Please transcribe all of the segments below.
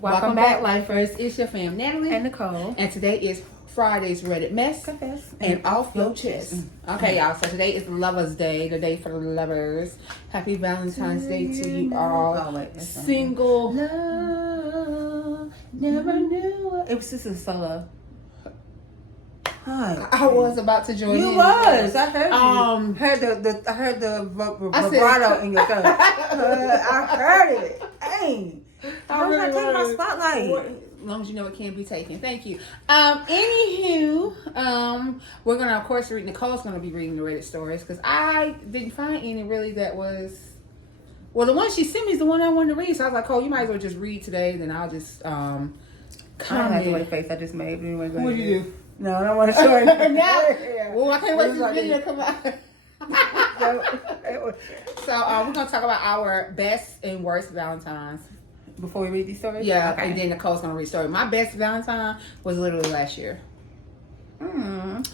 Welcome back, Lifers. It's your fam, Natalie and Nicole. And today is Friday's Reddit Mess and Off Your Chest. Okay, y'all. So today is Lover's Day, the day for the lovers. Happy Valentine's Day to you all. Oh, wait, single. Love, never knew. It was just a solo. Hi. I was about to join you in. Was. I heard you. I heard the vibrato in your throat. I heard it. Dang. I was not taking my spotlight. As long as you know it can be taken. Thank you. Anywho, we're gonna, of course, read. Nicole's gonna be reading the Reddit stories because I didn't find any really that was. Well, the one she sent me is the one I wanted to read. So I was like, "Oh, you might as well just read today." Then I'll just comment. I like the face I just made. But anyway, what do you do? No, I don't want to show it. Well, I can't wait for this video to come out. So we're gonna talk about our best and worst Valentines. Before we read these stories? Yeah, okay. And then Nicole's going to read story. My best Valentine was literally last year.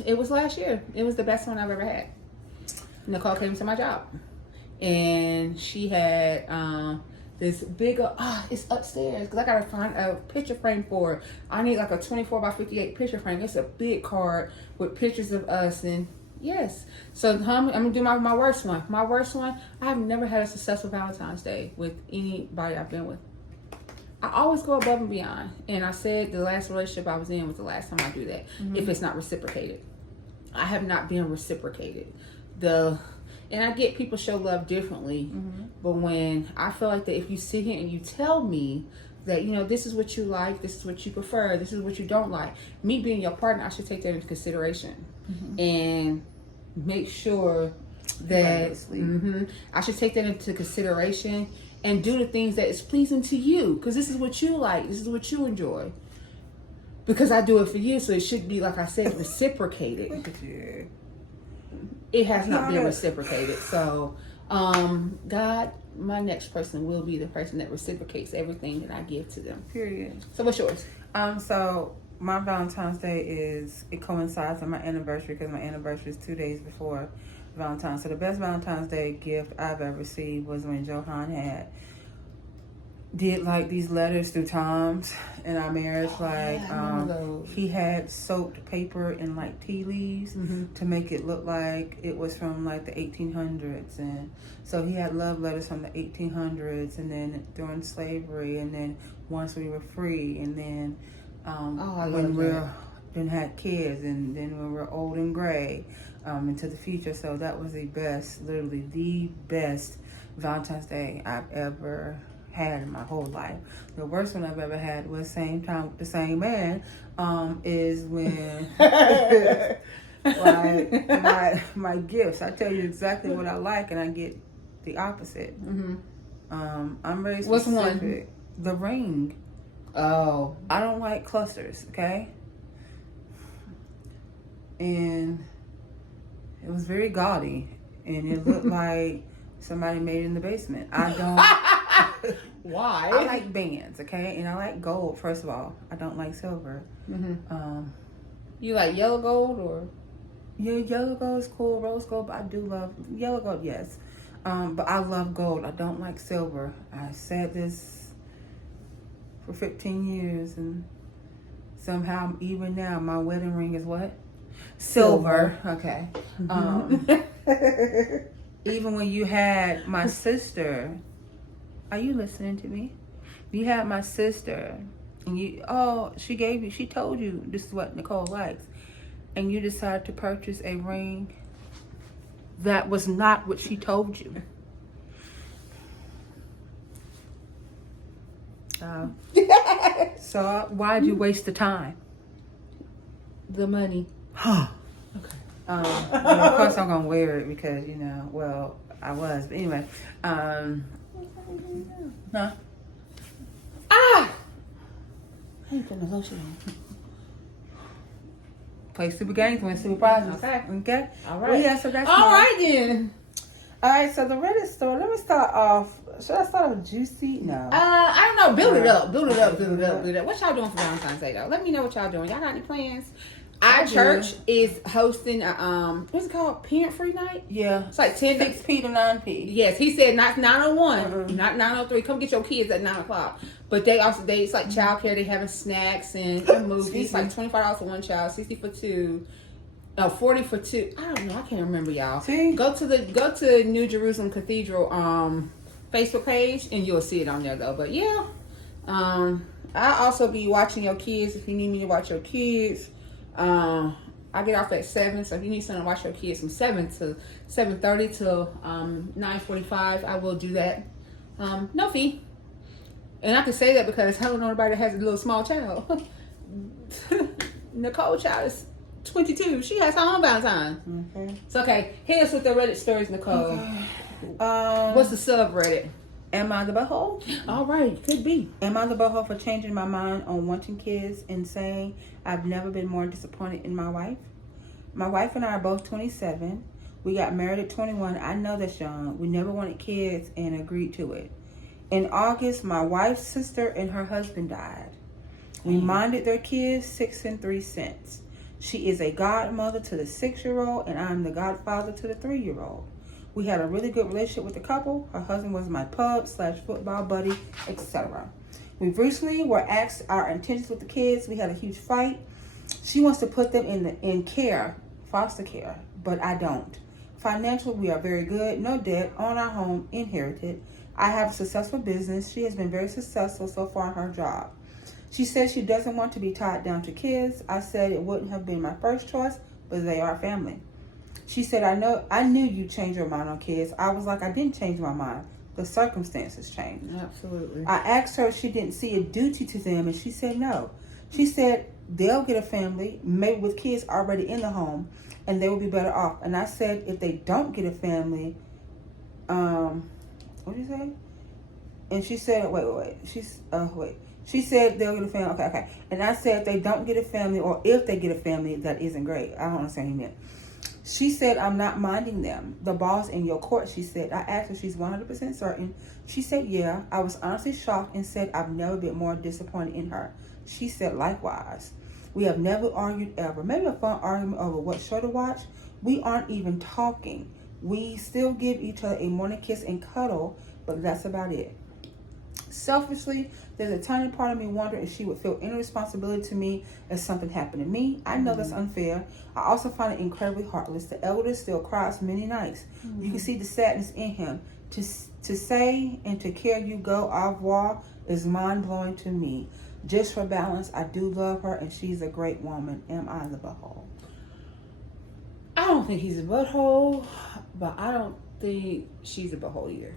It was last year. It was the best one I've ever had. Nicole came to my job. And she had this bigger... it's upstairs. Because I got to find a picture frame for it. I need like a 24 by 58 picture frame. It's a big card with pictures of us. And yes. So I'm going to do my worst one. My worst one, I have never had a successful Valentine's Day with anybody I've been with. I always go above and beyond. And I said the last relationship I was in was the last time I do that. If it's not reciprocated. I have not been reciprocated. And I get people show love differently. But when I feel like that if you sit here and you tell me that, you know, this is what you like, this is what you prefer, this is what you don't like. Me being your partner, I should take that into consideration. And make sure that I should take that into consideration. And do the things that is pleasing to you. Because this is what you like. This is what you enjoy. Because I do it for you. So it should be, like I said, reciprocated. Look at you. It has not been reciprocated. So, God, my next person will be the person that reciprocates everything that I give to them. Period. So what's yours? So my Valentine's Day it coincides with my anniversary because my anniversary is 2 days before Valentine's. So the best Valentine's Day gift I've ever received was when Johan did like these letters through times in our marriage. He had soaked paper in like tea leaves to make it look like it was from like the 1800s, and so he had love letters from the 1800s, and then during slavery, and then once we were free, and then when then had kids, and then when we're old and gray, into the future. So that was literally the best Valentine's Day I've ever had in my whole life. The worst one I've ever had was same time with the same man, is when my gifts. I tell you exactly what I like and I get the opposite. I'm very specific. What's one? The ring. Oh. I don't like clusters, okay? And it was very gaudy, and it looked like somebody made it in the basement. I don't. Why? I like bands, okay, and I like gold. First of all, I don't like silver. You like yellow gold or? Yeah, yellow gold is cool. Rose gold, but I do love yellow gold. Yes, but I love gold. I don't like silver. I said this for 15 years, and somehow even now my wedding ring is what? Silver. Okay. Even when you had my sister, are you listening to me? You had my sister, and she told you this is what Nicole likes, and you decided to purchase a ring that was not what she told you. So why'd you waste the time? The money. Okay. Of course I'm gonna wear it because I was, but anyway. Huh? I ain't putting no lotion on. Play stupid games, win stupid prizes. Okay. All right. Well, yeah, so that's all right then. All right. So the Reddit story. Let me start off. Should I start off juicy? No. I don't know. Build it up. What y'all doing for Valentine's Day though? Let me know what y'all doing. Y'all got any plans? Our I do. church is hosting what's it called? Parent free night? Yeah. It's like 10 6P to 9P. Yes, he said not 9:01, not 9:03. Come get your kids at 9:00. But it's like childcare. They having snacks and movies. It's like $25 for one child, 60 for two. 40 for two. I don't know. I can't remember, y'all. See? Go to New Jerusalem Cathedral Facebook page and you'll see it on there though. But yeah, I'll also be watching your kids if you need me to watch your kids. I get off at 7, so if you need someone to watch your kids from 7 to 7:30 to 9:45, I will do that. No fee. And I can say that because I don't know anybody that has a little small child. Nicole child is 22. She has her own Valentine. Okay. It's okay. Hit us with the Reddit stories, Nicole. What's the subreddit? Am I the butthole? All right, could be. Am I the butthole for changing my mind on wanting kids and saying I've never been more disappointed in my wife? My wife and I are both 27. We got married at 21. I know that's young. We never wanted kids and agreed to it. In August, my wife's sister and her husband died. We minded their kids 6 and 3 cents. She is a godmother to the 6-year-old and I'm the godfather to the 3-year-old. We had a really good relationship with the couple. Her husband was my pub/football buddy, etc. We recently were asked our intentions with the kids. We had a huge fight. She wants to put them in care, foster care, but I don't. Financially, we are very good. No debt, own our home, inherited. I have a successful business. She has been very successful so far in her job. She says she doesn't want to be tied down to kids. I said it wouldn't have been my first choice, but they are family. She said, I knew you changed your mind on kids. I was like, I didn't change my mind. The circumstances changed. Absolutely. I asked her if she didn't see a duty to them, and she said no. She said they'll get a family, maybe with kids already in the home, and they will be better off. And I said if they don't get a family, what did you say? And she said, wait. She said they'll get a family. Okay. And I said if they don't get a family, or if they get a family, that isn't great. I don't understand what he meant. She said, I'm not minding them. The ball's in your court, she said. I asked her if she's 100% certain. She said, yeah. I was honestly shocked and said, I've never been more disappointed in her. She said, likewise. We have never argued ever. Maybe a fun argument over what show to watch. We aren't even talking. We still give each other a morning kiss and cuddle, but that's about it. Selfishly, there's a tiny part of me wondering if she would feel any responsibility to me if something happened to me. I know that's unfair. I also find it incredibly heartless. The eldest still cries many nights. You can see the sadness in him. To say and to care you go au revoir is mind-blowing to me. Just for balance, I do love her and she's a great woman. Am I the butthole? I don't think he's a butthole, but I don't think she's a butthole either.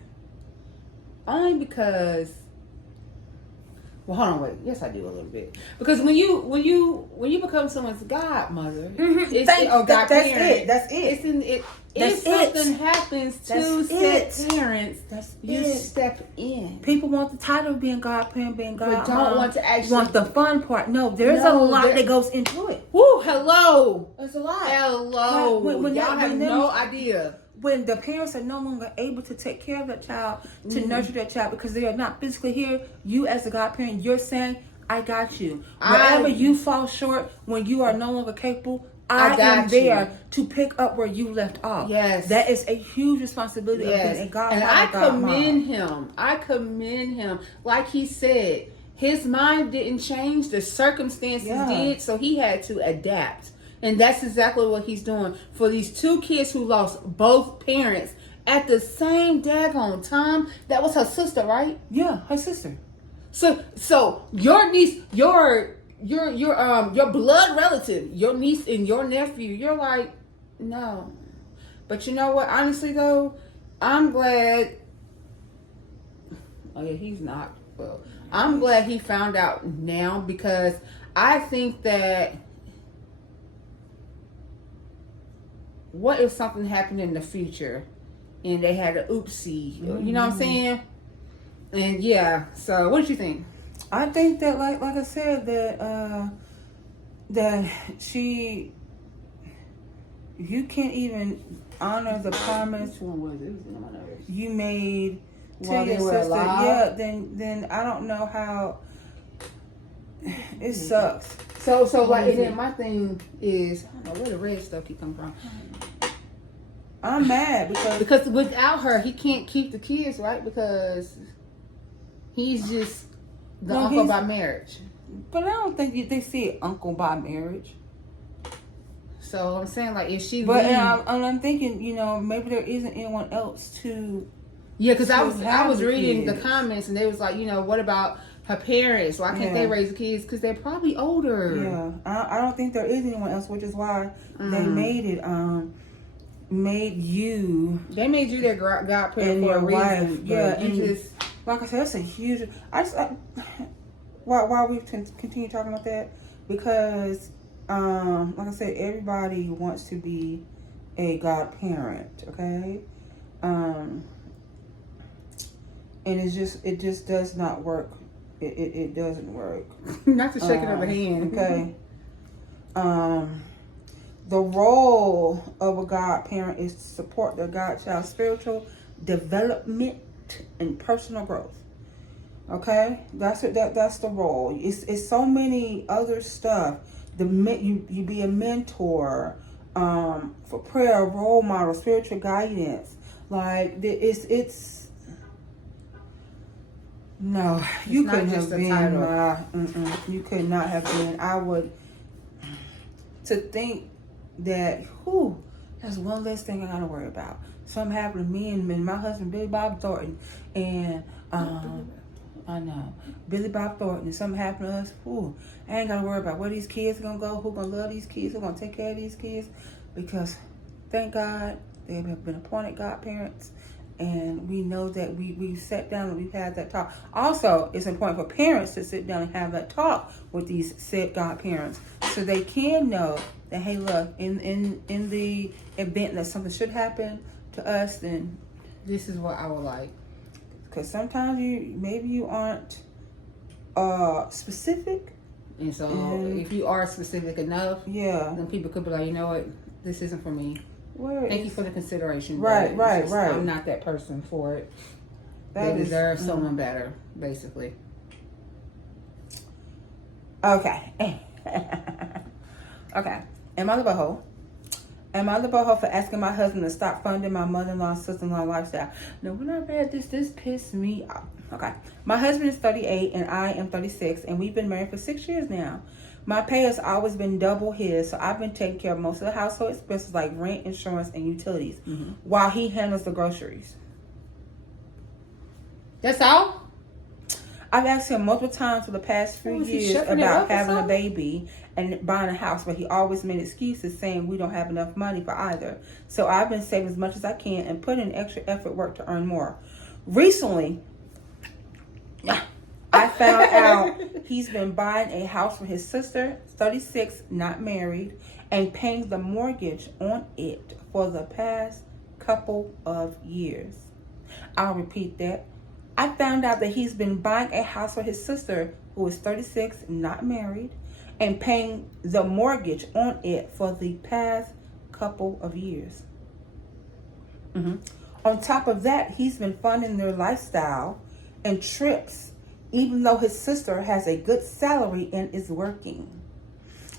Only because, well, hold on, wait. Yes, I do a little bit. Because when you become someone's godmother, godparent, that's it. If something happens to said parents, you step in. People want the title of being godparent, being godmom, but don't want to actually want the fun part. No, there's a lot that goes into it. Woo, hello. There's a lot. Hello. When y'all have no idea. When the parents are no longer able to take care of that child, to nurture that child because they are not physically here, you as a godparent, you're saying, I got you. Wherever you fall short, when you are no longer capable, I am there to pick up where you left off. Yes. That is a huge responsibility of being a godfather. And I commend him. Like he said, his mind didn't change, the circumstances did, so he had to adapt. And that's exactly what he's doing for these two kids who lost both parents at the same daggone time. That was her sister, right? Yeah, her sister. So your niece, your blood relative, your niece and your nephew, you're like, no. But you know what? Honestly, though, I'm glad. Oh yeah, he's not. Well, I'm glad he found out now because I think that. What if something happened in the future and they had an oopsie? You know what I'm saying? And yeah, so what did you think? I think that like I said, that you can't even honor the promise you made to your sister. Yeah, then I don't know how. It sucks. So like, and then my thing is, I don't know where the red stuff keep coming from. I'm mad because without her, he can't keep the kids, right? Because he's just the uncle by marriage. But I don't think they see it uncle by marriage. So I'm saying, like, if she but I'm thinking, maybe there isn't anyone else to. Yeah, because I was reading the comments and they was like, what about her parents? Why can't they raise the kids? Because they're probably older. Yeah, I don't think there is anyone else, which is why they made it. Made you. They made you their godparent for a reason. Wife. Yeah, and just like I said, that's a huge. Why we continue talking about that? Because, like I said, everybody wants to be a godparent. Okay. And it just does not work. It doesn't work. Not to shake it over hand. Okay. The role of a godparent is to support the godchild's spiritual development and personal growth. Okay, that's the role. It's so many other stuff. You be a mentor, for prayer, role model, spiritual guidance. Like it's no, you couldn't have been. You could not have been. I would to think that that's one less thing I gotta worry about. Something happened to me and my husband Billy Bob Thornton, and I know Billy Bob Thornton, and something happened to us. I ain't gotta worry about where these kids are gonna go, who gonna love these kids, who gonna take care of these kids, because thank God they have been appointed godparents, and we know that we've sat down and we've had that talk. Also, it's important for parents to sit down and have that talk with these said godparents, so they can know that, hey, look, in the event that something should happen to us, then this is what I would like. Because sometimes you aren't specific, and so if you are specific enough, then people could be like, you know what, this isn't for me. Thank you for the consideration. Right. I'm not that person for it. They deserve someone better, basically. Okay. Okay. Am I the butthole? Am I the butthole for asking my husband to stop funding my mother-in-law, sister-in-law lifestyle? No, we're not bad. This pissed me off. Okay. My husband is 38 and I am 36, and we've been married for 6 years now. My pay has always been double his, so I've been taking care of most of the household expenses like rent, insurance, and utilities, while he handles the groceries. That's all? I've asked him multiple times for the past few years about having a baby and buying a house, but he always made excuses saying we don't have enough money for either. So I've been saving as much as I can and putting in extra effort work to earn more. Recently, I found out he's been buying a house for his sister, 36, not married, and paying the mortgage on it for the past couple of years. I'll repeat that. I found out that he's been buying a house for his sister, who is 36, not married, and paying the mortgage on it for the past couple of years. On top of that, he's been funding their lifestyle and trips, even though his sister has a good salary and is working.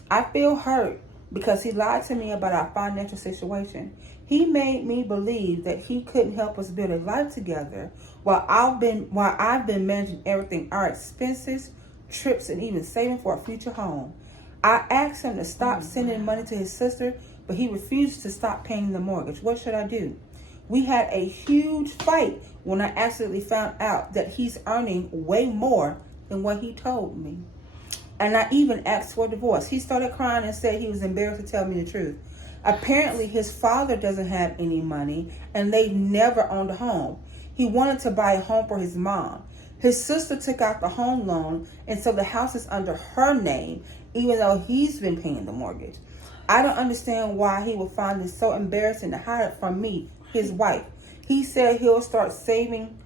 I feel hurt because he lied to me about our financial situation. He made me believe that he couldn't help us build a life together while I've been managing everything, our expenses, trips, and even saving for a future home. I asked him to stop sending money to his sister, but he refused to stop paying the mortgage. What should I do? We had a huge fight when I accidentally found out that he's earning way more than what he told me. And I even asked for a divorce. He started crying and said he was embarrassed to tell me the truth. Apparently, his father doesn't have any money, and they've never owned a home. He wanted to buy a home for his mom. His sister took out the home loan, and so the house is under her name, even though he's been paying the mortgage. I don't understand why he would find this so embarrassing to hide it from me, his wife. He said he'll start saving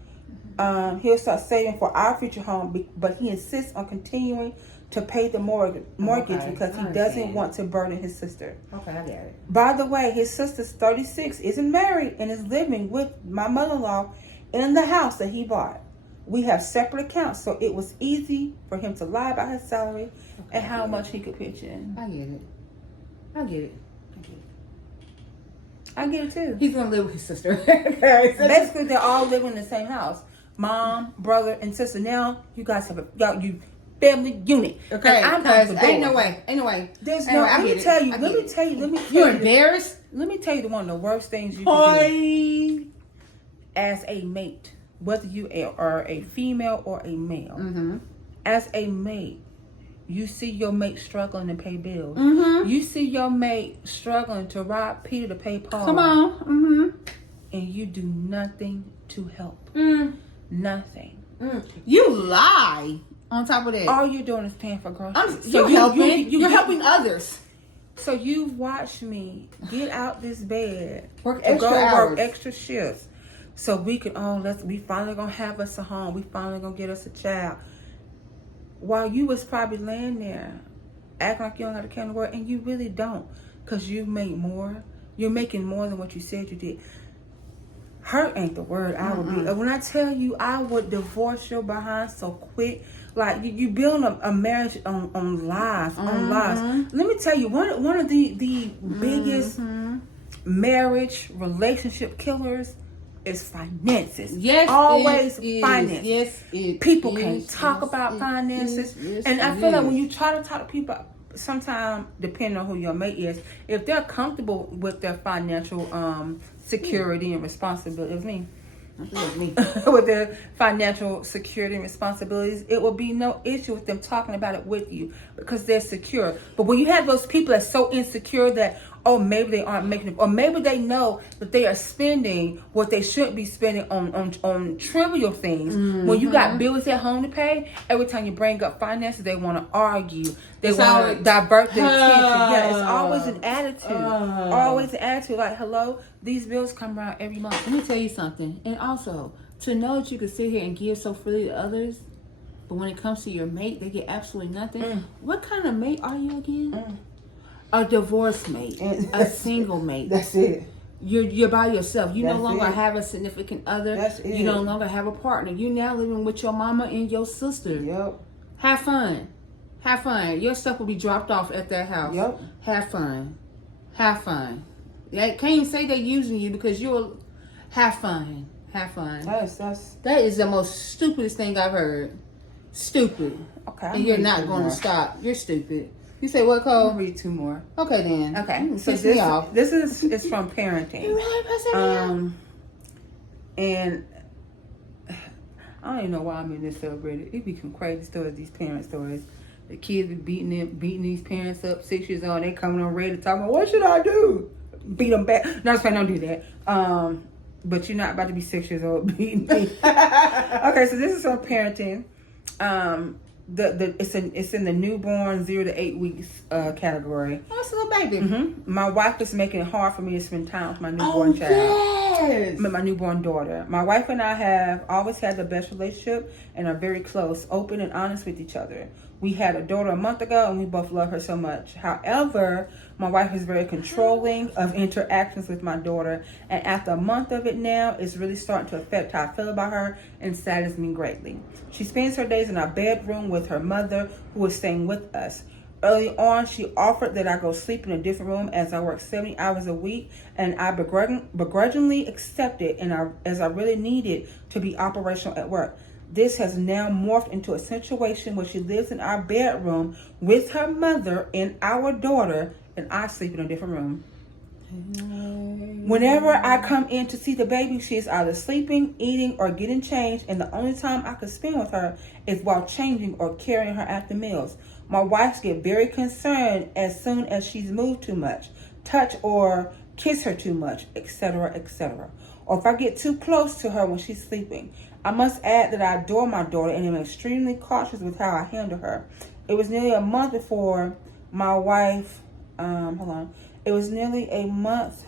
for our future home, but he insists on continuing to pay the mortgage because he doesn't want to burden his sister. Okay, I get it. By the way, his sister's 36, isn't married, and is living with my mother-in-law in the house that he bought. We have separate accounts, so it was easy for him to lie about his salary and how much he could pitch in. I get it. I get it. I get it too. He's gonna live with his sister. Basically, they're all living in the same house. Mom, brother, and sister. Now you guys have you family unit. Okay, I'm out the door. Ain't no way. There's anyway, Let me tell you. You're embarrassed. Let me tell you one of the worst things you can do as a mate, whether you are a female or a male. Mm-hmm. As a mate, you see your mate struggling to pay bills. Mm-hmm. You see your mate struggling to rob Peter to pay Paul. Come on. Mm-hmm. And you do nothing to help. Nothing. You lie. On top of that, all you're doing is paying for groceries. You're helping others. So you've watched me get out this bed, work extra shifts, so we can we finally gonna have us a home. We finally gonna get us a child. While you was probably laying there, acting like you don't have to care in the world, and you really don't, cause you make more. You're making more than what you said you did. Hurt ain't the word I would be. When I tell you I would divorce your behind so quick, like you building a marriage on lies, on lies. Let me tell you, one of the biggest marriage relationship killers is finances. Yes, always finance. Yes, people can't talk about finances, and I feel like when you try to talk to people, sometimes depending on who your mate is, if they're comfortable with their financial security and responsibility, with their financial security and responsibilities, it will be no issue with them talking about it with you because they're secure. But when you have those people that's so insecure that, oh, maybe they aren't making it, or maybe they know that they are spending what they shouldn't be spending on trivial things. When you got bills at home to pay, every time you bring up finances, they want to argue. They want to divert their attention. Yeah, it's always an attitude. Always an attitude. Like, hello, these bills come around every month. Let me tell you something. And also, to know that you can sit here and give so freely to others, but when it comes to your mate, they get absolutely nothing. What kind of mate are you again? A divorced mate, a single mate. That's it. You're by yourself. You That's no longer it. have a significant other. That's it. You no longer have a partner. You now living with your mama and your sister. Yep. Have fun. Have fun. Your stuff will be dropped off at their house. Yep. Have fun. Have fun. They can't even say they're using you because you'll have fun. Have fun. That is the most stupidest thing I've heard. Stupid. Okay. And you're not going to stop. You're stupid. You say what, Cole? I'll read two more. Okay, then. Okay. So this is from parenting. You really pissing me off. And I don't even know why I'm in this subreddit. It be some crazy stories, these parent stories. The kids be beating these parents up, 6 years old. They coming on Reddit talking about, what should I do? Beat them back. No, I'm saying don't do that. But you're not about to be 6 years old beating me. Okay, so this is from parenting. It's in the newborn 0 to 8 weeks category. Oh, it's a little baby. My wife is making it hard for me to spend time with my newborn child. Yes. With my newborn daughter. My wife and I have always had the best relationship and are very close, open and honest with each other. We had a daughter a month ago and we both love her so much. However, my wife is very controlling of interactions with my daughter, and after a month of it now, it's really starting to affect how I feel about her and saddens me greatly. She spends her days in our bedroom with her mother, who is staying with us. Early on, she offered that I go sleep in a different room as I work 70 hours a week, and I begrudgingly accepted, as I really needed to be operational at work. This has now morphed into a situation where she lives in our bedroom with her mother and our daughter, and I sleep in a different room. Whenever I come in to see the baby, she is either sleeping, eating, or getting changed, and the only time I can spend with her is while changing or carrying her after meals. My wife gets very concerned as soon as she's moved too much, touch or kiss her too much, etc., etc. Or if I get too close to her when she's sleeping. I must add that I adore my daughter and am extremely cautious with how I handle her. It was nearly a month before my wife, It was nearly a month.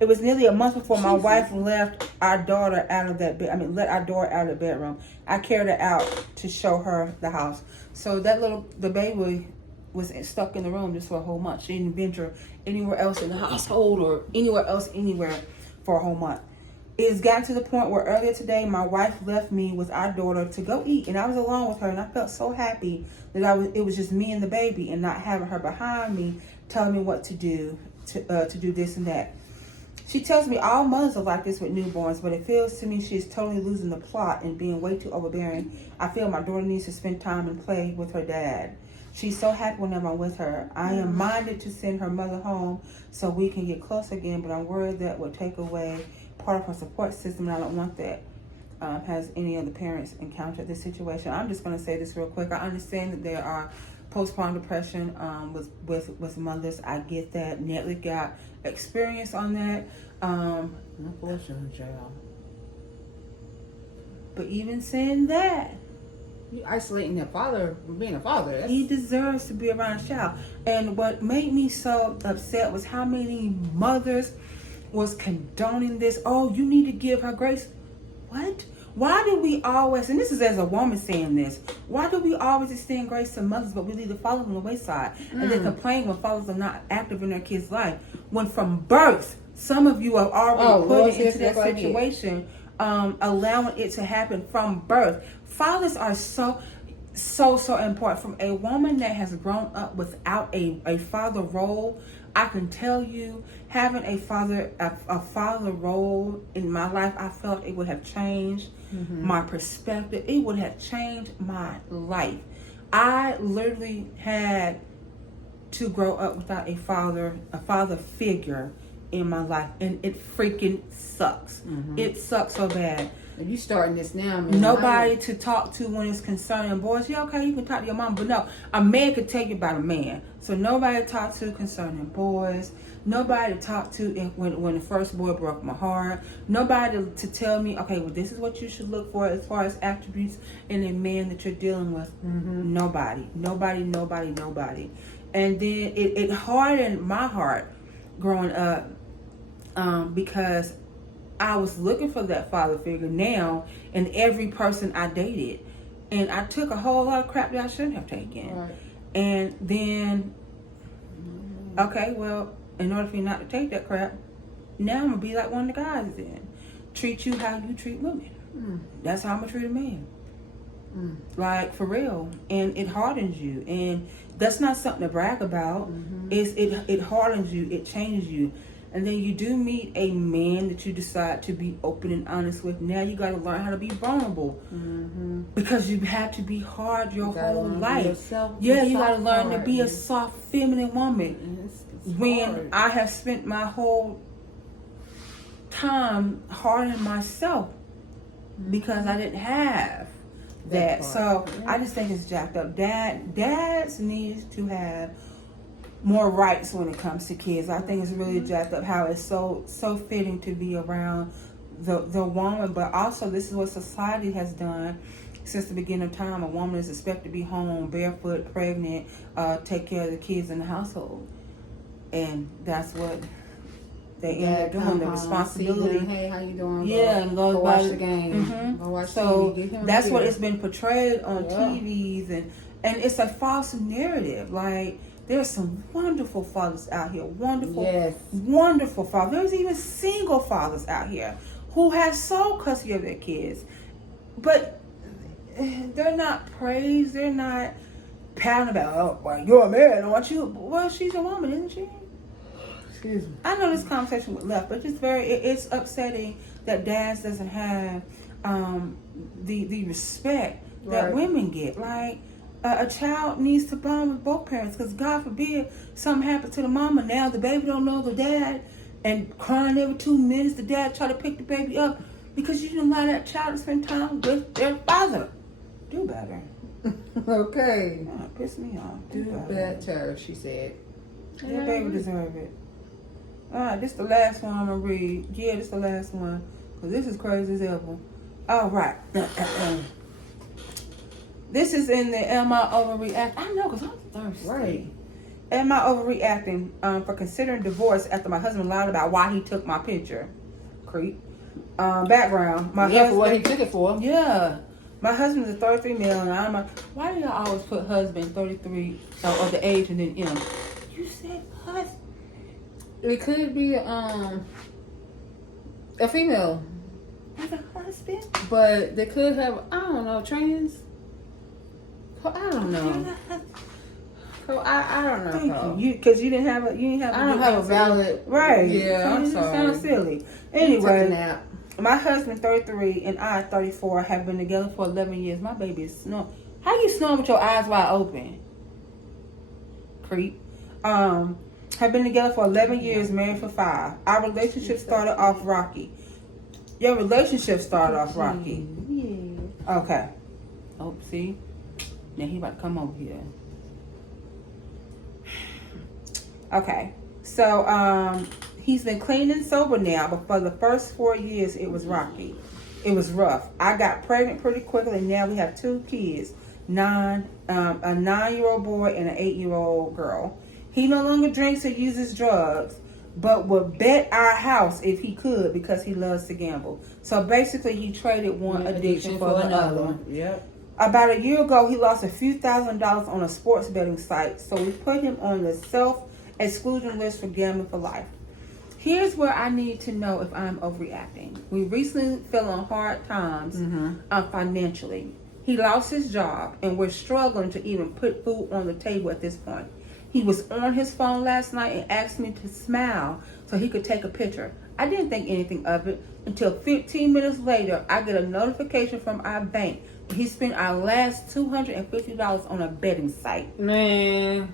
It was nearly a month before my wife left our daughter out of that let our daughter out of the bedroom. I carried her out to show her the house. So the baby was stuck in the room just for a whole month. She didn't venture anywhere else in the household or anywhere else. for a whole month. It's gotten to the point where earlier today, my wife left me with our daughter to go eat, and I was alone with her, and I felt so happy that it was just me and the baby, and not having her behind me telling me what to do do this and that. She tells me all mothers are like this with newborns, but it feels to me she is totally losing the plot and being way too overbearing. I feel my daughter needs to spend time and play with her dad. She's so happy whenever I'm with her. I am minded to send her mother home so we can get close again, but I'm worried that will take away part of her support system, and I don't want that. Has any of the parents encountered this situation? I'm just going to say this real quick. I understand that there are postpartum depression with mothers. I get that. Netley got experience on that. Unfortunately, child. But even saying that, You isolating your father from being a father. he deserves to be around a child. And what made me so upset was how many mothers was condoning this. Oh, you need to give her grace. What? Why do we always, and this is as a woman saying this, why do we always extend grace to mothers but we leave the fathers on the wayside? And they complain when fathers are not active in their kids' life. When from birth, some of you are already put into that situation, allowing it to happen from birth. Fathers are so important. From a woman that has grown up without a father role, I can tell you, having a father role in my life, I felt it would have changed my perspective. It would have changed my life. I literally had to grow up without a father figure in my life, and it freaking sucks. It sucks so bad. If you starting this now, man, nobody to talk to when it's concerning boys. Yeah, okay, you can talk to your mom, but no, a man could tell you about a man. So nobody to talk to concerning boys. Nobody to talk to when the first boy broke my heart. Nobody to tell me, okay, well, this is what you should look for as far as attributes in a man that you're dealing with. Nobody. And then it hardened my heart growing up because I was looking for that father figure now in every person I dated. And I took a whole lot of crap that I shouldn't have taken. Right. And then, okay, well, in order for you not to take that crap, now I'm going to be like one of the guys then. Treat you how you treat women. That's how I'm going to treat a man. Like, for real. And it hardens you. And that's not something to brag about. It hardens you. It changes you. And then you do meet a man that you decide to be open and honest with. Now you got to learn how to be vulnerable. Because you have to be hard your whole life. Yeah, you got to learn to be a soft, feminine woman. When hard. I have spent my whole time hardening myself because I didn't have that. So I just think it's jacked up. Dads needs to have more rights when it comes to kids. I think it's really jacked up how it's so fitting to be around the woman, but also this is what society has done since the beginning of time. A woman is expected to be home, barefoot, pregnant, take care of the kids in the household, and that's what they end up doing. The responsibility. Hey, how you doing? Yeah, and go watch the game. Go watch so TV. That's what it's been portrayed on TVs, and it's a false narrative. Like, there's some wonderful fathers out here. Wonderful fathers. There's even single fathers out here who have sole custody of their kids. But they're not praised. They're not patting about, oh, well, you're a man, aren't you? Well, she's a woman, isn't she? Excuse me. I know this conversation was left, but it's upsetting that dads doesn't have the respect that women get. Like, a child needs to bond with both parents, because God forbid something happens to the mama. Now the baby don't know the dad and crying every 2 minutes. The dad try to pick the baby up because you didn't allow that child to spend time with their father. Do better. Okay. Piss me off. Do better, she said. That baby deserve it. Alright, this is the last one I'm going to read. Yeah, this is the last one, because this is crazy as ever. Alright. This is in the Am I Overreacting? I know, because I'm thirsty. Right. Am I overreacting for considering divorce after my husband lied about why he took my picture? Creep. Background. My husband, for what he took it for. Yeah. My husband is a 33 male, and I'm like, why do y'all always put husband 33 or the age and then M? You said husband. It could be A female. With a husband? But they could have, I don't know, trans. I don't know. I don't know. Thank you. Because you didn't have a. I don't have a valid. Right. Yeah, so I'm it sorry. Sounds silly. Anyway, my husband 33 and I 34 have been together for 11 years. My baby is snoring. How you snoring with your eyes wide open? Creep. Have been together for 11 years, married for 5. Our relationship started off rocky. Your relationship started off rocky. Yeah. Okay. Oh, see? Now he about to come over here. Okay. So, he's been clean and sober now, but for the first 4 years, it was rocky. It was rough. I got pregnant pretty quickly, and now we have 2 kids. A 9-year-old boy and an 8-year-old girl. He no longer drinks or uses drugs, but would bet our house if he could because he loves to gamble. So basically, he traded one addiction for another one. Yep. About a year ago, he lost a few $1,000s on a sports betting site, so we put him on the self-exclusion list for gambling for life. Here's where I need to know if I'm overreacting. We recently fell on hard times financially. He lost his job, and we're struggling to even put food on the table at this point. He was on his phone last night and asked me to smile so he could take a picture. I didn't think anything of it until 15 minutes later, I get a notification from our bank that he spent our last $250 on a betting site. Man.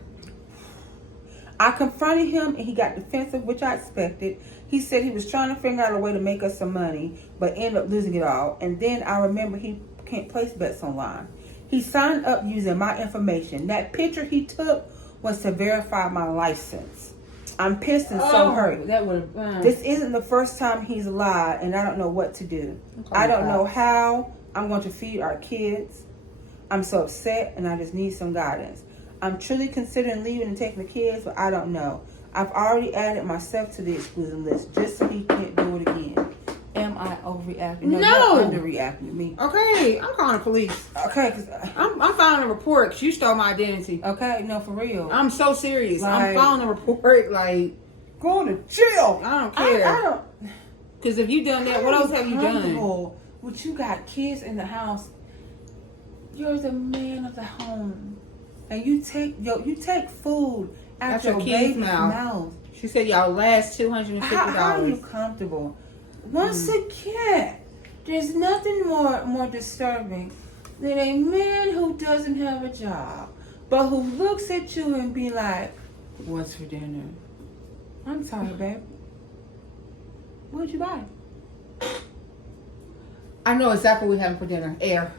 I confronted him and he got defensive, which I expected. He said he was trying to figure out a way to make us some money, but ended up losing it all. And then I remember he can't place bets online. He signed up using my information. That picture he took was to verify my license. I'm pissed and so hurt. That would. This isn't the first time he's lied, and I don't know what to do. I don't know how I'm going to feed our kids. I'm so upset, and I just need some guidance. I'm truly considering leaving and taking the kids, but I don't know. I've already added myself to the exclusion list just so he can't do it again. Am I overreacting? No. You're underreacting to me. Okay, I'm calling the police. Okay, because I'm filing a report because you stole my identity. Okay, no, for real. I'm so serious. Like, I'm filing a report. Like, going to jail. I don't care. I don't. Because if you done that, what else have you done? But you got kids in the house. You're the man of the home, and you take food out your baby's mouth. She said y'all last $250. How are you comfortable? Once again, there's nothing more disturbing than a man who doesn't have a job, but who looks at you and be like, "What's for dinner?" I'm sorry, babe. What'd you buy? I know exactly what we having for dinner. Air.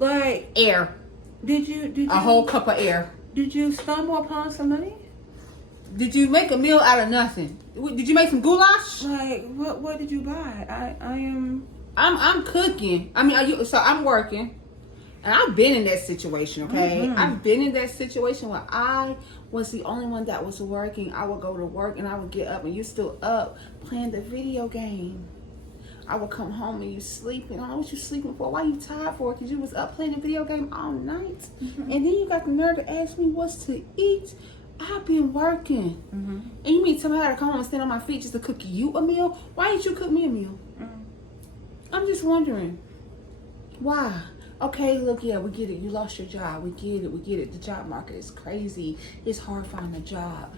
Like air. Did you a whole cup of air? Did you stumble upon some money? Did you make a meal out of nothing? Did you make some goulash? Like what did you buy? I'm cooking. I mean, so I'm working, and I've been in that situation. Okay, I've been in that situation where I was the only one that was working. I would go to work and I would get up and you're still up playing the video game. I would come home and you sleeping. I don't know what you sleeping for. Why you tired for? Because you was up playing the video game all night. And then you got the nerve to ask me what's to eat. I've been working. And you mean somebody to come home and stand on my feet just to cook you a meal? Why didn't you cook me a meal? I'm just wondering. Why? Okay, look, yeah, we get it. You lost your job. We get it. The job market is crazy. It's hard finding a job.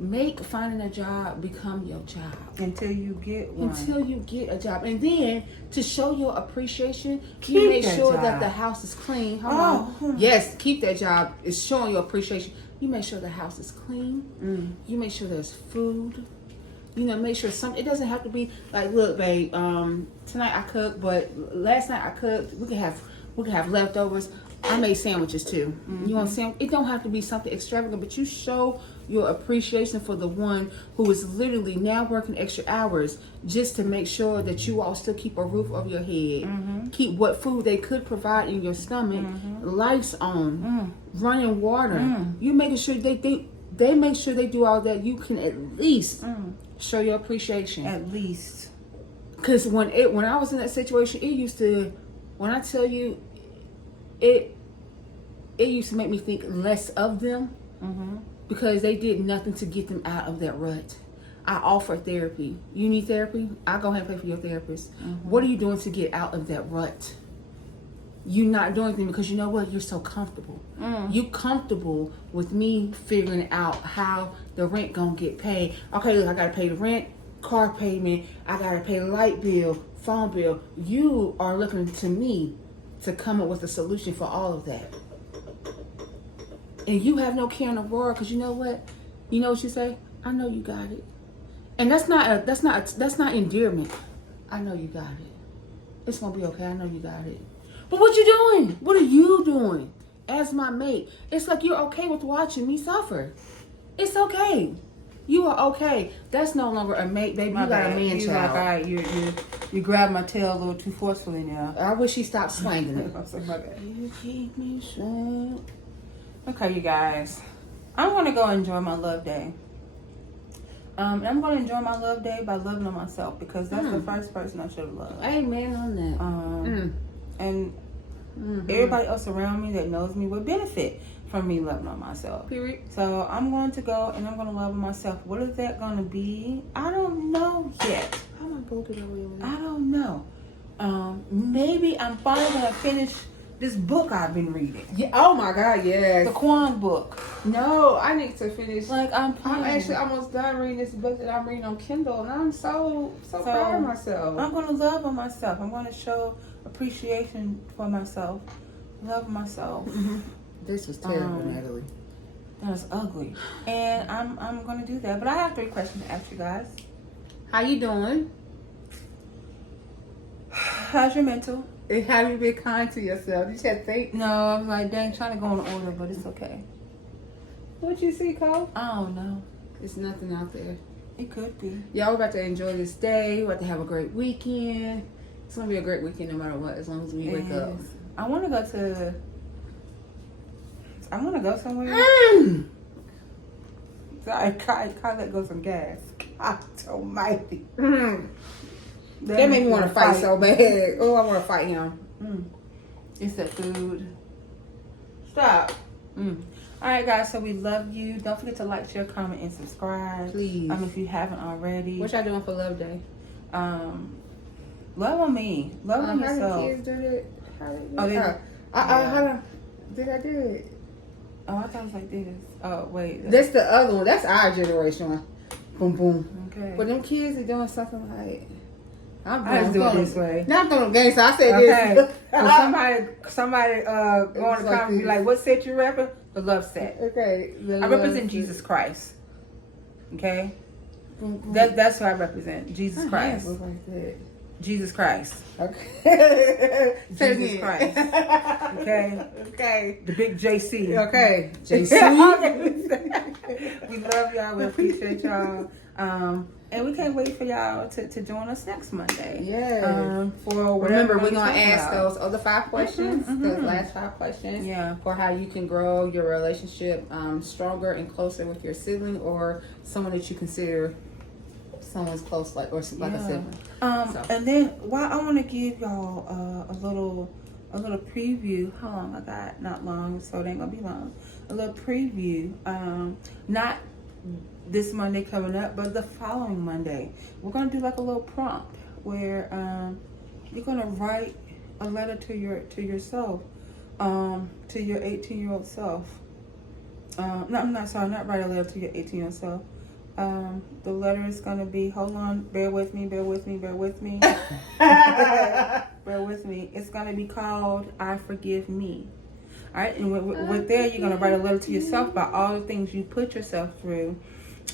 Make finding a job become your job. Until you get one. Until you get a job. And then, to show your appreciation, you make sure that the house is clean. Hold on. Yes, keep that job. It's showing your appreciation. You make sure the house is clean. You make sure there's food. You know, make sure it doesn't have to be like, look, babe, tonight I cooked, but last night I cooked. We can have leftovers. I made sandwiches too. You want sandwich? It don't have to be something extravagant, but you show your appreciation for the one who is literally now working extra hours just to make sure that you all still keep a roof over your head, keep what food they could provide in your stomach, lights on, running water. You making sure they make sure they do all that. You can at least show your appreciation. At least, because when I was in that situation, it used to. When I tell you, it used to make me think less of them because they did nothing to get them out of that rut. I offer therapy. You need therapy? I'll go ahead and pay for your therapist. What are you doing to get out of that rut? You're not doing anything because you know what? You're so comfortable. You comfortable with me figuring out how the rent gonna get paid. Okay, look, I gotta pay the rent, car payment, I gotta pay the light bill, phone bill. You are looking to me to come up with a solution for all of that. And you have no care in the world because you know what? You know what you say? I know you got it. And that's not endearment. I know you got it. It's gonna be okay. I know you got it. But what you doing? What are you doing as my mate? It's like you're okay with watching me suffer. It's okay. You are okay. That's no longer a mate, baby. You got a man child. Like, you grabbed my tail a little too forcefully now. I wish he stopped swinging it. I'm sorry, my bad. You keep me strong. Okay, you guys. I'm going to go enjoy my love day. And I'm going to enjoy my love day by loving on myself because that's the first person I should have loved. Amen on that. And everybody else around me that knows me would benefit from me loving on myself. Period. So I'm going to go and I'm going to love on myself. What is that going to be? I don't know yet. How am I broke it away? I don't know. Maybe I'm finally going to finish this book I've been reading. Yeah. Oh my God, yes. The Quan book. No, I need to finish. Like I'm actually almost done reading this book that I'm reading on Kindle, and I'm so proud of myself. I'm going to love on myself. I'm going to show appreciation for myself. Love myself. This was terrible, Natalie. That was ugly. And I'm going to do that. But I have 3 questions to ask you guys. How you doing? How's your mental? And have you been kind to yourself? You should think. No, I was like, dang, trying to go in order, but it's okay. What you see, Cole? I don't know. There's nothing out there. It could be. Y'all, we're about to enjoy this day. We're about to have a great weekend. It's going to be a great weekend no matter what, as long as we wake up. I want to go somewhere. Sorry, Kai let go some gas. God almighty. That made me want to fight so bad. Oh, I want to fight him. It's that food. Stop. All right, guys. So we love you. Don't forget to like, share, comment, and subscribe. Please. If you haven't already. What y'all doing for Love Day? Love on me. Love on yourself. How the kids do it? How did I do it? Oh, I thought it was like this. Oh, wait. That's the other one. That's our generation one. Boom, boom. Okay. But them kids are doing something like... I just do it this way. Not throwing games, so I said this. Okay. somebody go on the comment and be like, what set you rapping? The love set. Okay. I represent Jesus Christ. Okay? That's who I represent. Jesus Christ. Like that. Jesus Christ. Okay. Jesus Christ. Okay? Okay. The big JC. Okay. JC. We love y'all. We appreciate y'all. And we can't wait for y'all to join us next Monday. Yeah. Remember, we're going to ask those other 5 questions, those last 5 questions, for how you can grow your relationship stronger and closer with your sibling or someone that you consider someone's close, like a sibling. And then, I want to give y'all a little preview. How long I got? Not long, so it ain't gonna be long. A little preview. Not this Monday coming up, but the following Monday, we're gonna do like a little prompt where you're gonna write a letter to yourself, to your 18-year-old self. No, I'm not sorry, not write a letter to your 18-year-old self. The letter is gonna be, hold on, bear with me. Bear with me. It's gonna be called I Forgive Me. All right, and with there, you're gonna write a letter to yourself about all the things you put yourself through,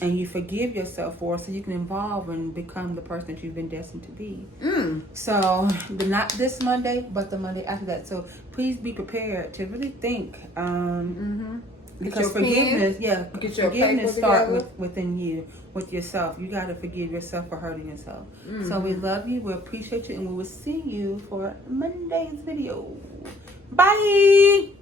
and you forgive yourself for, so you can evolve and become the person that you've been destined to be. So, not this Monday, but the Monday after that. So please be prepared to really think. Because forgiveness, forgiveness starts within you, with yourself. You got to forgive yourself for hurting yourself. So we love you, we appreciate you, and we will see you for Monday's video. Bye!